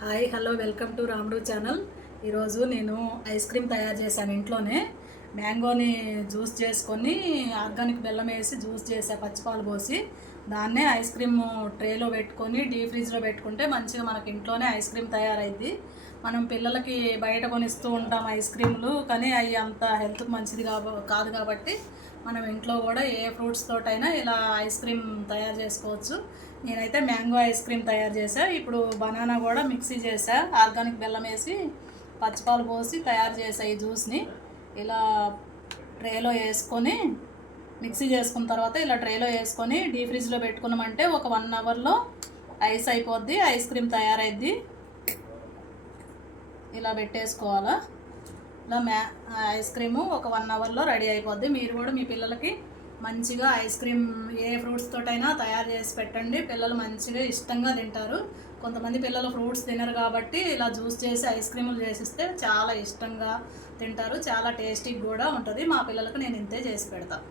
Hi hello welcome to రాముడు channel. ఈరోజు నేను ఐస్ క్రీమ్ తయారు చేశాను ఇంట్లోనే. మ్యాంగోని జ్యూస్ చేసుకొని ఆర్గానిక్ బెల్లం వేసి జ్యూస్ చేసా, పచ్చిపాలు పోసి దాన్నే ఐస్ క్రీమ్ ట్రేలో పెట్టుకొని డీప్ ఫ్రిడ్జ్లో పెట్టుకుంటే మంచిగా మనకి ఇంట్లోనే ఐస్ క్రీమ్ తయారైద్ది. మనం పిల్లలకి బయట కొనిస్తూ ఉంటాం ఐస్ క్రీములు, కానీ అవి అంత హెల్త్కి మంచిది కాదు కాబట్టి మనం ఇంట్లో కూడా ఏ ఫ్రూట్స్ తోటైనా ఇలా ఐస్ క్రీమ్ తయారు చేసుకోవచ్చు. నేనైతే మ్యాంగో ఐస్ క్రీమ్ తయారు చేసా. ఇప్పుడు బనానా కూడా మిక్సీ చేసా, ఆర్గానిక్ బెల్లం వేసి పచ్చిపాలు పోసి తయారు చేసా ఈ జ్యూస్ని. ఇలా ట్రేలో వేసుకొని మిక్సీ చేసుకున్న తర్వాత ఇలా ట్రేలో వేసుకొని డీప్ ఫ్రిడ్జ్లో పెట్టుకున్నామంటే ఒక 1 అవర్లో ఐస్ అయిపోద్ది, ఐస్ క్రీమ్ తయారైద్ది. ఇలా పెట్టేసుకోవాలా. ఇలా ఐస్ క్రీము ఒక 1 అవర్లో రెడీ అయిపోద్ది. మీరు కూడా మీ పిల్లలకి మంచిగా ఐస్ క్రీమ్ ఏ ఫ్రూట్స్ తోటైనా తయారు చేసి పెట్టండి. పిల్లలు మంచిగా ఇష్టంగా తింటారు. కొంతమంది పిల్లలు ఫ్రూట్స్ తినరు కాబట్టి ఇలా జ్యూస్ చేసి ఐస్ క్రీములు చేసిస్తే చాలా ఇష్టంగా తింటారు. చాలా టేస్టీగా కూడా ఉంటుంది. మా పిల్లలకు నేను ఇంతే చేసి పెడతాను.